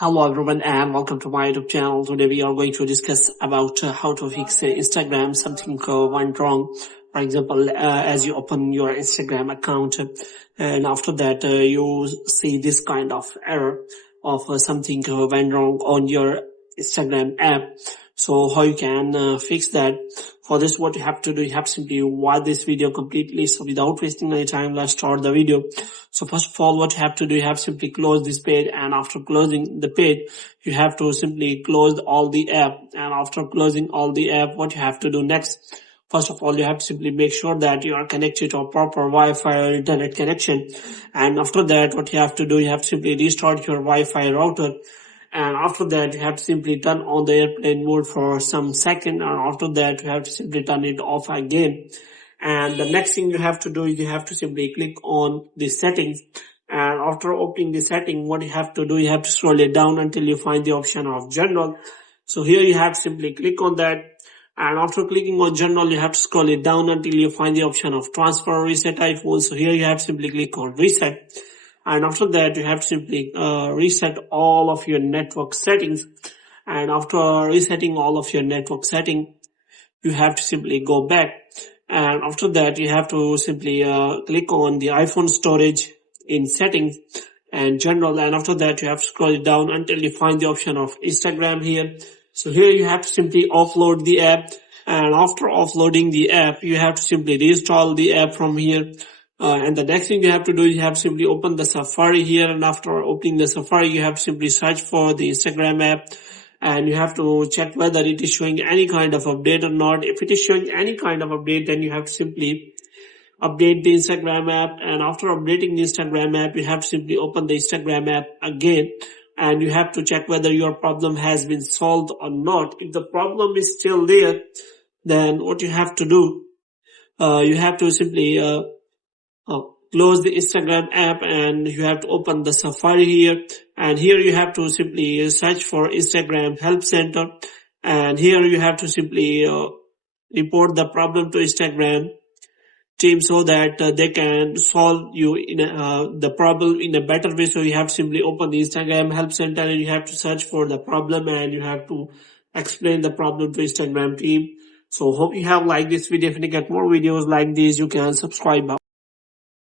Hello everyone and welcome to my YouTube channel. Today we are going to discuss about how to fix Instagram something went wrong. For example, as you open your Instagram account and after that you see this kind of error of something went wrong on your Instagram app. So how you can fix that? For this, what you have to do, you have to simply watch this video completely. So without wasting any time, let's start the video. So first of all, what you have to do, you have to simply close this page, and after closing the page, you have to simply close all the app. And after closing all the app, what you have to do next? First of all, you have to simply make sure that you are connected to a proper Wi-Fi or internet connection. And after that, what you have to do, you have to simply restart your Wi-Fi router. And after that, you have to simply turn on the airplane mode for some second, and after that you have to simply turn it off again. And the next thing you have to do is you have to simply click on the settings, and after opening the setting, what you have to do, you have to scroll it down until you find the option of general. So here you have to simply click on that, and after clicking on general, you have to scroll it down until you find the option of transfer or reset iPhone. So here you have to simply click on reset. And after that, you have to simply reset all of your network settings. And after resetting all of your network setting, you have to simply go back. And after that, you have to simply click on the iPhone storage in settings and general. And after that, you have to scroll it down until you find the option of Instagram here. So here you have to simply offload the app. And after offloading the app, you have to simply reinstall the app from here. And the next thing you have to do, you have to simply open the Safari here, and after opening the Safari, you have to simply search for the Instagram app, and you have to check whether it is showing any kind of update or not. If it is showing any kind of update, then you have to simply update the Instagram app, and after updating the Instagram app, you have to simply open the Instagram app again, and you have to check whether your problem has been solved or not. If the problem is still there, then what you have to do, you have to simply close the Instagram app, and you have to open the Safari here, and here you have to simply search for Instagram Help Center, and here you have to simply report the problem to Instagram team so that they can solve you in the problem in a better way. So you have to simply open the Instagram Help Center, and you have to search for the problem, and you have to explain the problem to Instagram team. So hope you have liked this video. If you get more videos like this, you can subscribe.